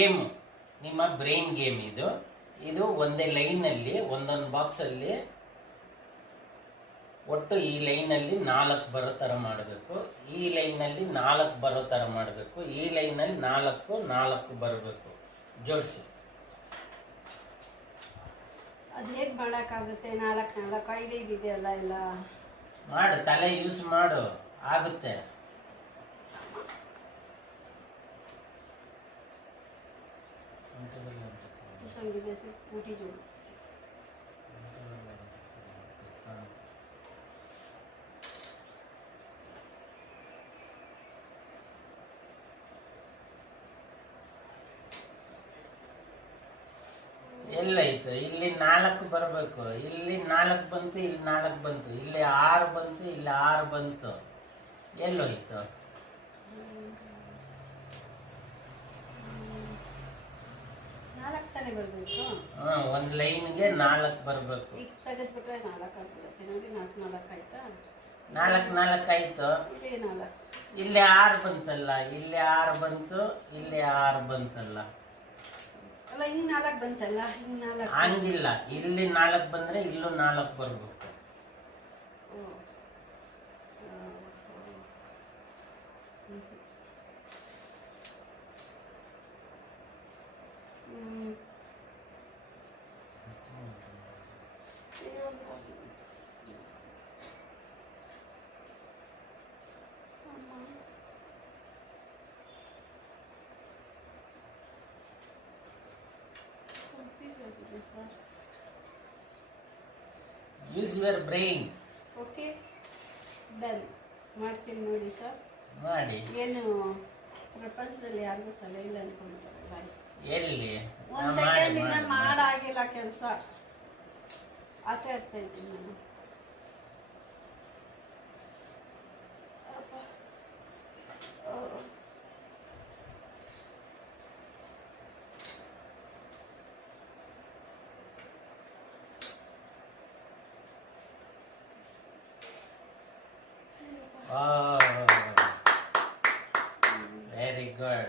Game, ನಿಮ್ಮ brain game ಇದು. ಇದು ಒಂದೇ ಲೈನಲ್ಲಿ ಒಂದೊಂದು ಬಾಕ್ಸಲ್ಲಿ ಒಟ್ಟು ಈ ಲೈನಲ್ಲಿ 4 ಬರೋ ಥರ ಮಾಡಬೇಕು, ಈ ಲೈನಲ್ಲಿ 4 ಬರೋ ಥರ ಮಾಡಬೇಕು, ಈ ಲೈನಲ್ಲಿ 4 ಬರಬೇಕು. ಜೋಡಿಸಿ. ಅದು ಹೇಗೆ ಮಾಡೋಕ್ಕಾಗುತ್ತೆ? 4 4 5 ಇದೆಯಲ್ಲ, ಎಲ್ಲ ಮಾಡು, ತಲೆ ಯೂಸ್ ಮಾಡು, ಆಗುತ್ತೆ. ಸಂಗಿದೆ से ऊटी जोड़ ಎಲ್ಲೈತು? ಇಲ್ಲಿ 4 ಬರಬೇಕು, ಇಲ್ಲಿ 4 ಬಂತು, ಇಲ್ಲಿ 4 ಬಂತು, ಇಲ್ಲಿ 6 ಬಂತು, ಇಲ್ಲಿ 6 ಬಂತು. ಎಲ್ಲೋಯ್ತು? ಬರಬೇಕು. ಒಂದು ಲೈನ್ಗೆ 4 ಬರಬೇಕು. ಈಗ ತೆಗೆದ್ಬಿಟ್ರೆ 4 ಆಗ್ಬಿಡುತ್ತೆ ನೋಡಿ. 4 4 ಆಯ್ತಾ? 4 4 ಆಯ್ತು. ಇಲ್ಲಿ 4, ಇಲ್ಲಿ 6 ಬಂತಲ್ಲ, ಇಲ್ಲಿ 6 ಬಂತು, ಇಲ್ಲಿ 6 ಬಂತಲ್ಲ. ಅಲ್ಲ ಹಿಂಗ್ 4 ಬಂತಲ್ಲ, ಹಿಂಗ್ 4 ಹಂಗಿಲ್ಲ, ಇಲ್ಲಿ 4 ಬಂದ್ರೆ ಇಲ್ಲೂ 4 ಬರ್ಬೇಕು. Use your brain. Okay, done. ಮಾಡ್ತೀನಿ ನೋಡಿ ಸರ್, ಮಾಡಿ. ಏನು ಪ್ರಪಂಚದಲ್ಲಿ ಯಾರಿಗೂ ತಲೆ ಇಲ್ಲ ಅನ್ಕೊಂಡಿದ್ದಾರೆ. ಎಲ್ಲಿ ಒಂದು ಸೆಕೆಂಡ್ ಇನ್ನ ಮಾಡಾಗಿಲ್ಲ ಕೆಲಸ. ಆಟ ಆಡ್ತಾ ಇದ್ದೀನಿ ನಾನು. Very good.